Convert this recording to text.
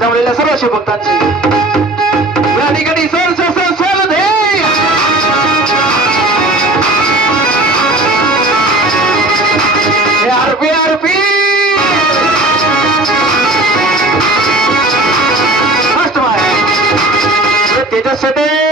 जमलेल्या सर्व शिवभक्तांची या ठिकाणी सर सर सर सर दे आरपी आरपी मस्त माय तेजस शेटे